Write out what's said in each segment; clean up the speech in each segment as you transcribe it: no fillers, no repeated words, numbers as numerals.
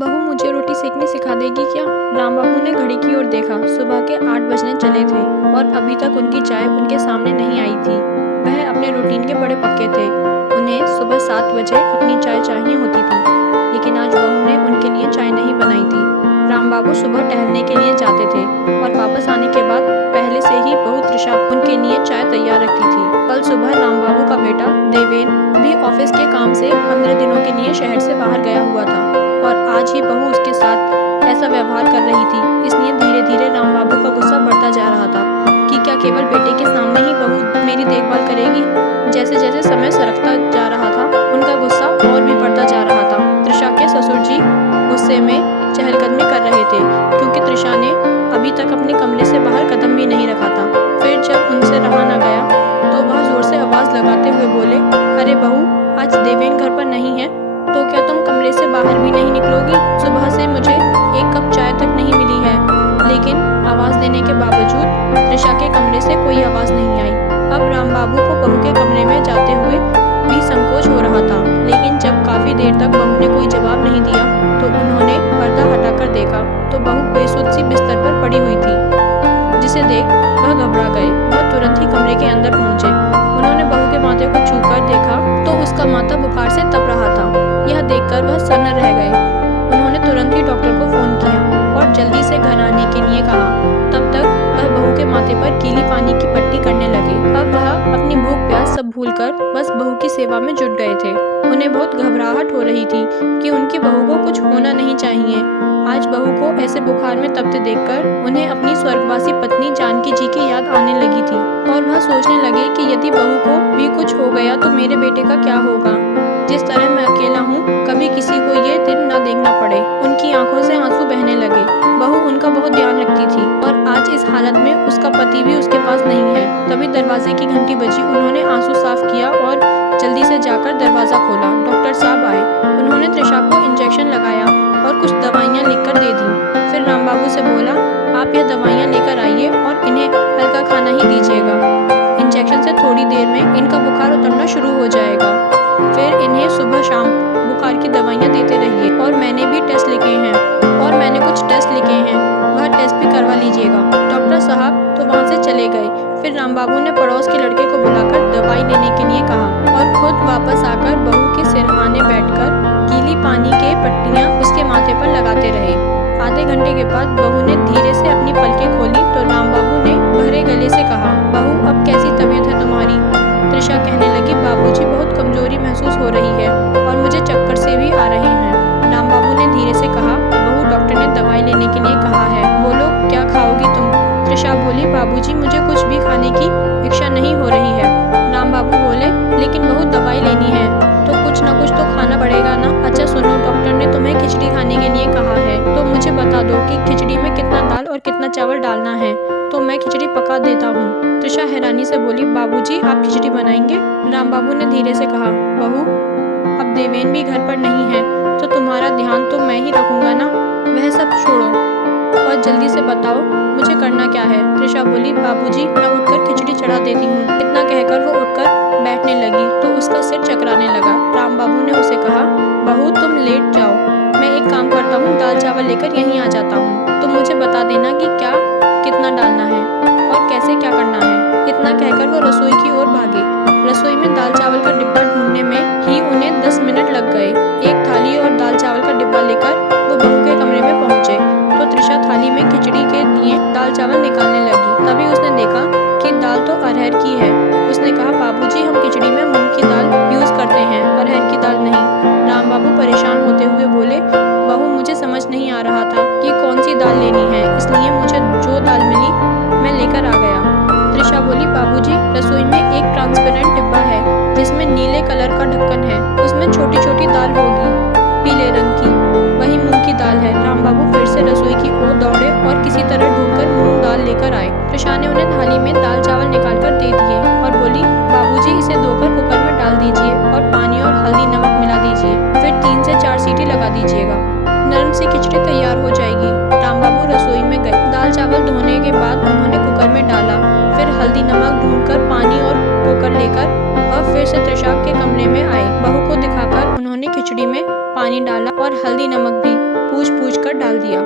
बहू मुझे रोटी सेकनी सिखा देगी क्या? राम बाबू ने घड़ी की ओर देखा। सुबह के 8 बजने चले थे और अभी तक उनकी चाय उनके सामने नहीं आई थी। वह अपने रूटीन के बड़े पक्के थे। उन्हें सुबह 7 बजे अपनी चाय चाहिए होती थी, लेकिन आज बहू ने उनके लिए चाय नहीं बनाई थी। राम बाबू सुबह टहलने के लिए जाते थे और वापस आने के बाद पहले से ही बहू त्रिशा उनके लिए चाय तैयार रखती थी। कल सुबह राम बाबू का बेटा देवेन भी ऑफिस के काम से 15 दिनों के लिए शहर से बाहर गया हुआ था और आज ही बहू उसके साथ ऐसा व्यवहार कर रही थी। इसलिए धीरे धीरे राम बाबू का गुस्सा बढ़ता जा रहा था कि क्या केवल बेटे के सामने ही बहू मेरी देखभाल करेगी। जैसे जैसे समय सरकता जा रहा था उनका गुस्सा और भी बढ़ता जा रहा था। त्रिशा के ससुर जी गुस्से में चहलकदमी कर रहे थे क्योंकि त्रिशा ने अभी तक अपने कमरे से बाहर कदम भी नहीं रखा था। फिर जब उनसे रहा न गया तो वह जोर से आवाज लगाते हुए बोले, अरे बहू, आज देवेन घर पर नहीं है तो क्या तुम कमरे से बाहर भी नहीं निकलोगी? सुबह से मुझे एक कप चाय तक नहीं मिली है। लेकिन आवाज देने के बावजूद त्रिशा के कमरे से कोई आवाज नहीं आई। अब राम बाबू को बहू के कमरे में जाते हुए भी संकोच हो रहा था, लेकिन जब काफी देर तक बहू ने कोई जवाब नहीं दिया तो उन्होंने पर्दा हटाकर देखा तो बहू बेसुध सी बिस्तर पर पड़ी हुई थी, जिसे देख वह घबरा गए। वह तुरंत ही कमरे के अंदर पहुंचे। उन्होंने बहू के माथे को छूकर देखा तो उसका माथा बुखार से तप रहा था। यह देखकर वह सन्न रह गए। उन्होंने तुरंत ही डॉक्टर को फोन किया और जल्दी से घर आने के लिए कहा। तब तक वह बहू के माथे पर गीली पानी की पट्टी करने लगे। अब वह अपनी भूख प्यास सब भूलकर बस बहू की सेवा में जुट गए थे। उन्हें बहुत घबराहट हो रही थी कि उनकी बहू को कुछ होना नहीं चाहिए। आज बहू को ऐसे बुखार में तपते देखकर उन्हें अपनी स्वर्गवासी पत्नी जानकी जी की याद आने लगी थी और वह सोचने लगे कि यदि बहू को भी कुछ हो गया तो मेरे बेटे का क्या होगा। जिस तरह मैं अकेला हूँ, कभी किसी को ये दिन न देखना पड़े। उनकी आंखों से आंसू बहने लगे। बहू उनका बहुत ध्यान रखती थी और आज इस हालत में उसका पति भी उसके पास नहीं है। तभी दरवाजे की घंटी बजी। उन्होंने आंसू साफ किया और जल्दी से जाकर दरवाजा खोला। डॉक्टर साहब आए। उन्होंने त्रिशा को इंजेक्शन लगाया और कुछ दवाइयाँ लिखकर दे दी। फिर राम बाबू से बोला, आप यह दवाइयाँ लेकर आइए और इन्हें हल्का खाना ही दीजिएगा। इंजेक्शन से थोड़ी देर में इनका बुखार उतरना शुरू हो जाएगा। फिर इन्हें सुबह शाम बुखार की दवाइयाँ देते रहिए। और मैंने भी टेस्ट लिखे हैं और मैंने कुछ टेस्ट लिखे हैं, वह टेस्ट भी करवा लीजिएगा। डॉक्टर साहब तो वहाँ से चले गए। फिर राम बाबू ने पड़ोस के लड़के को बुलाकर दवाई लेने के लिए कहा और खुद वापस आकर बहू के सिरहाने बैठकर गीली पानी के पट्टियाँ उसके माथे पर लगाते रहे। आधे घंटे के बाद बहू ने धीरे से अपनी पलकें खोली तो राम बाबू ने भरे गले से कहा, बहू अब कैसी तबीयत है तुम्हारी? त्रिशा कहने लगी, बाबूजी बहुत कमजोरी महसूस हो रही है और मुझे चक्कर से भी आ रहे हैं। राम बाबू ने धीरे से कहा, बहू डॉक्टर ने दवाई लेने के लिए कहा है, बोलो क्या खाओगी तुम? त्रिशा बोली, बाबूजी मुझे कुछ भी खाने की इच्छा नहीं हो रही है। राम बाबू बोले, लेकिन बहू दवाई लेनी है तो कुछ न कुछ तो खाना पड़ेगा ना। अच्छा सुनो, डॉक्टर ने तुम्हें खिचड़ी खाने के लिए कहा है तो मुझे बता दो कि खिचड़ी में कितना दाल और कितना चावल डालना है तो मैं खिचड़ी पका देता हूँ। त्रिशा हैरानी से बोली, बाबूजी आप खिचड़ी बनाएंगे? राम बाबू ने धीरे से कहा, बहू अब देवेन भी घर पर नहीं है तो तुम्हारा ध्यान तो मैं ही रखूंगा ना। वह सब छोड़ो और जल्दी से बताओ मुझे करना क्या है। त्रिशा बोली, बाबूजी मैं उठकर खिचड़ी चढ़ा देती हूँ। इतना कहकर वो उठकर बैठने लगी तो उसका सिर चकराने लगा। राम बाबू ने उसे कहा, बहू तुम लेट जाओ, मैं एक काम करता हूँ, दाल चावल लेकर यहीं आ जाता हूँ। तुम मुझे बता देना कि क्या कितना डालना है और कैसे क्या करना है। इतना कहकर वो रसोई की ओर भागे। रसोई में दाल चावल का डिब्बा ढूंढने में ही उन्हें 10 मिनट लग गए। एक थाली और दाल चावल का डिब्बा लेकर वो बहू के कमरे में पहुंचे तो त्रिशा थाली में खिचड़ी के लिए दाल चावल निकालने लगी। तभी उसने देखा कि दाल तो अरहर की है। उसने कहा, बाबूजी हम खिचड़ी में मूंग की दाल यूज करते हैं, अरहर की दाल नहीं। राम बाबू परेशान होते हुए बोले, बहू मुझे समझ नहीं आ रहा था कि कौन सी दाल लेनी है, इसलिए मुझे जो दाल मिली मैं लेकर आ गया। त्रिशा बोली, बाबूजी रसोई में एक ट्रांसपेरेंट डिब्बा है जिसमें नीले कलर का ढक्कन है, उसमें छोटी छोटी दाल होगी पीले रंग की, वही मूंग की दाल है। राम बाबू फिर से रसोई की ओर दौड़े और किसी तरह ढूंढकर मूंग दाल लेकर आए। त्रिशा ने उन्हें थाली में दाल चावल निकालकर दे दिए और बोली, बाबूजी इसे धोकर कुकर में डाल दीजिए और पानी और हल्दी नमक मिला दीजिए। फिर 3 से 4 सीटी लगा दीजिएगा, नरम सी खिचड़ी तैयार हो जाएगी। राम बाबू रसोई में गए। दाल चावल धोने के बाद उन्होंने कुकर में डाला। फिर हल्दी नमक ढूंढकर पानी और कुकर लेकर वह फिर से त्रिशा के कमरे में आए। बहू को दिखाकर उन्होंने खिचड़ी में पानी डाला और हल्दी नमक भी। पूछ कर डाल दिया।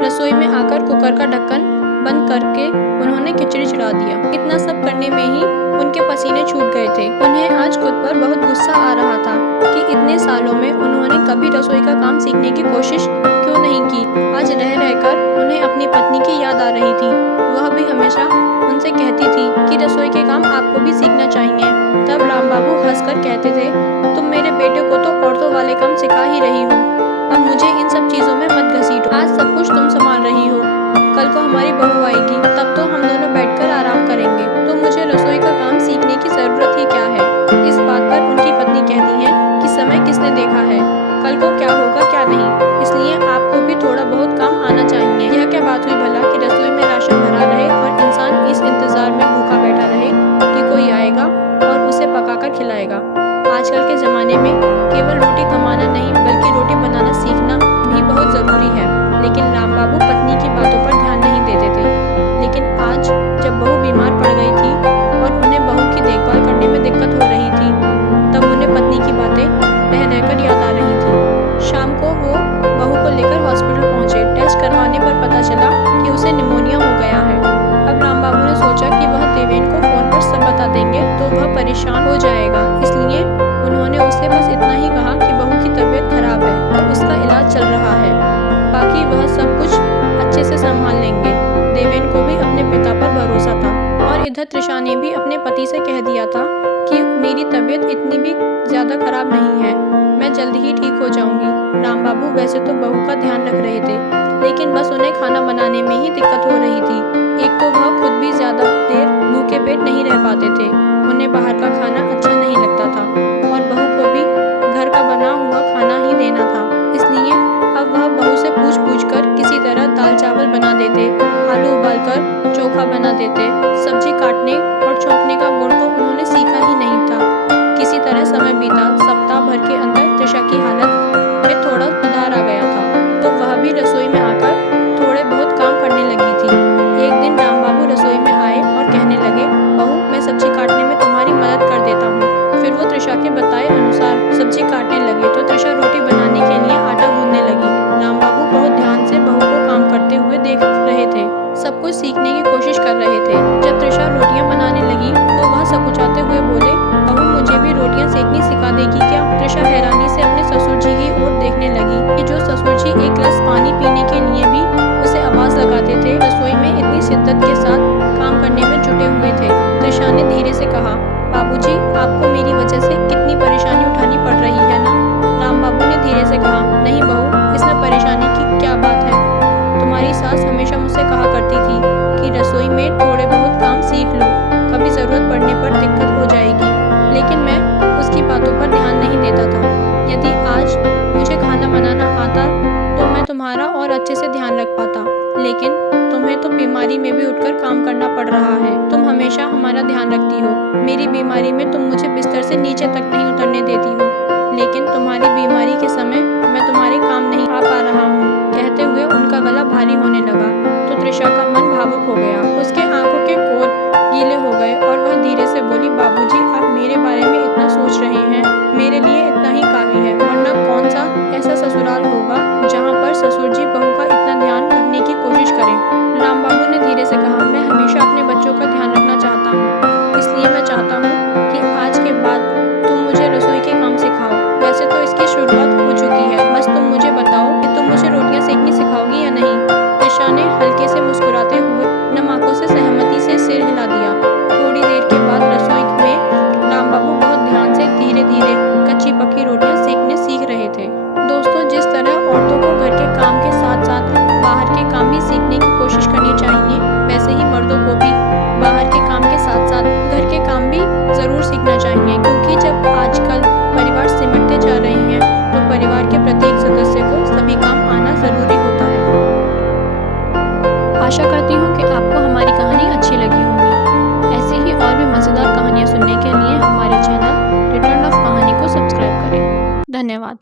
रसोई में आकर कुकर का ढक्कन बंद करके उन्होंने खिचड़ी चढ़ा दिया। इतना सब करने में ही उनके पसीने छूट गए थे। उन्हें आज खुद पर बहुत गुस्सा आ रहा था कि इतने सालों में उन्होंने कभी रसोई का काम सीखने की कोशिश क्यों नहीं की। आज रह रहकर उन्हें अपनी पत्नी की याद आ रही थी। वह भी हमेशा उनसे कहती थी कि रसोई के काम आपको भी सीखना चाहिए। तब राम बाबू हंसकर कहते थे, तुम मेरे बेटे को तो औरतों वाले काम सिखा ही रही हो, अब मुझे इन सब चीजों में मत घसीटो। आज सब कुछ तुम संभाल रही हो, कल को हमारी बहू आएगी, तब तो हम दोनों बैठकर आराम करेंगे। तो मुझे रसोई का काम सीखने की जरूरत ही क्या है। इस बात पर उनकी पत्नी कहती है कि समय किसने देखा है, कल को क्या होगा क्या नहीं, इसलिए आपको भी थोड़ा बहुत काम आना चाहिए। यह क्या बात हुई भला कि रसोई में राशन भरा रहे और इंसान इस इंतजार में भूखा बैठा रहे कि कोई आएगा और उसे पकाकर खिलाएगा। आजकल के जमाने में केवल रोटी कमाना नहीं बल्कि रोटी बनाना सीखना भी बहुत जरूरी है। लेकिन राम बाबू पत्नी की बातों पर ध्यान नहीं देते थे। लेकिन आज जब बहू बीमार पड़ गई थी और उन्हें बहू की देखभाल करने में दिक्कत हो रही थी, तब उन्हें पत्नी की बातें रह रहकर याद आ रही थी। शाम को वो बहू को लेकर हॉस्पिटल पहुंचे। टेस्ट करवाने पर पता चला कि उसे निमोनिया हो गया है। अब राम बाबू ने सोचा कि वह देवेन को फोन पर सब बता देंगे तो वह परेशान हो जाएगा, इसलिए उन्होंने उससे बस इतना ही कहा कि बहू की तबीयत खराब है और उसका इलाज चल रहा है, बाकी वह सब कुछ अच्छे से संभाल लेंगे। देवेन को भी अपने पिता पर भरोसा था और इधर त्रिशा ने भी अपने पति से कह दिया था कि मेरी तबीयत इतनी भी ज्यादा खराब नहीं है, मैं जल्दी ही ठीक हो जाऊंगी। राम बाबू वैसे तो बहू का ध्यान रख रहे थे, लेकिन बस उन्हें खाना बनाने में ही दिक्कत हो रही थी। एक तो वह खुद भी ज्यादा देर भूखे पेट नहीं रह पाते थे, उन्हें बाहर का खाना अच्छा नहीं लगता था और बहू को भी घर का बना हुआ खाना ही देना था। इसलिए अब वह बहू से पूछ कर किसी तरह दाल चावल बना देते, आलू उबालकर चोखा बना देते। सब्जी काटने और छौंकने का गुण तो उन्होंने सीखा ही नहीं था। किसी तरह समय बीता। सप्ताह भर के अंदर त्रिशा की हालत में थोड़ा सुधार आ गया था, तो वह भी रसोई में आकर थोड़े बहुत काम करने लगी थी। एक दिन राम बाबू रसोई में आए और कहने लगे, बहू मैं सब्जी काटने में तुम्हारी मदद कर देता हूँ। फिर वो त्रिशा के बताए अनुसार सब्जी काटने लगे तो त्रिशा रोटी बनाने के लिए आटा गूंदने लगी। राम बाबू बहुत ध्यान से बहू को काम करते हुए देख रहे थे, सब कुछ सीखने की कोशिश कर रहे थे। जब त्रिशा रोटियां बनाने लगी तो वह सकुचाते हुए बोले, बहू मुझे भी रोटियां सेकनी सिखा देगी क्या? त्रिशा हैरानी से अपने ससुर जी की ओर देखने लगी कि जो ससुर जी एक गिलास पानी पीने के लिए भी उसे आवाज लगाते थे, रसोई में इतनी शिद्दत के साथ काम करने में जुटे हुए थे। त्रिशा ने धीरे से कहा, बाबूजी आपको मेरी वजह से कितनी परेशानी उठानी पड़ रही है ना? राम बाबू ने धीरे से कहा, नहीं बहू इसमें परेशानी की क्या बात है, तुम्हारी सास हमेशा मुझसे कहा करती थी कि रसोई में थोड़े बहुत काम सीख लो, कभी जरूरत पड़ने पर दिक्कत हो जाएगी, लेकिन मैं उसकी बातों पर ध्यान नहीं देता था। यदि आज मुझे खाना बनाना आता तो मैं तुम्हारा और अच्छे से ध्यान रख पाता, लेकिन तुम्हें तो बीमारी में भी उठकर काम करना पड़ रहा है। तुम हमेशा हमारा ध्यान रखती हो, मेरी बीमारी में तुम मुझे बिस्तर से नीचे तक नहीं उतरने देती हो, लेकिन तुम्हारी बीमारी के समय मैं तुम्हारे काम नहीं आ पा रहा हूँ। कहते हुए उनका गला भारी होने लगा तो त्रिशा का मन भावुक हो गया, उसके आंखों के कोर गीले हो गए और वह धीरे से बोली, बाबूजी आप मेरे बारे में इतना सोच रहे हैं, मेरे लिए इतना ही काफी है, वरना कौन सा ऐसा ससुराल होगा जहाँ पर ससुर जी बहू का इतना ध्यान रखने की कोशिश करें। राम बाबू ने धीरे से कहा, मैं हमेशा अपने बच्चों का ध्यान रखना चाहता हूँ, इसलिए मैं चाहता हूँ कि आज के बाद तुम मुझे रसोई के काम सिखाओ। वैसे तो इसकी शुरुआत हो चुकी है, बस तुम मुझे बताओ कि तुम मुझे रोटियां सेकनी सिखाओगी या नहीं? त्रिशा ने हल्के से मुस्कुराते हुए नम आंखों से सहमति से सिर हिला दिया। थोड़ी देर के बाद रसोई में राम बाबू बहुत ध्यान से धीरे धीरे कच्ची पक्की रोटियां सेकने सीख रहे थे। दोस्तों जिस तरह औरतों को घर के काम के साथ साथ बाहर के काम भी सीखने की कोशिश करनी चाहिए, वैसे ही मर्दों को भी बाहर के काम के साथ साथ घर के काम भी जरूर सीखना चाहिए, क्योंकि जब आजकल परिवार सिमटते जा रहे हैं तो परिवार के प्रत्येक सदस्य को सभी काम आना जरूरी होता है। आशा करती हूँ कि आपको हमारी कहानी अच्छी लगी होगी। ऐसी ही और भी मजेदार कहानियाँ सुनने के लिए हमारे चैनल रिटर्न ऑफ कहानी को सब्सक्राइब करें। धन्यवाद।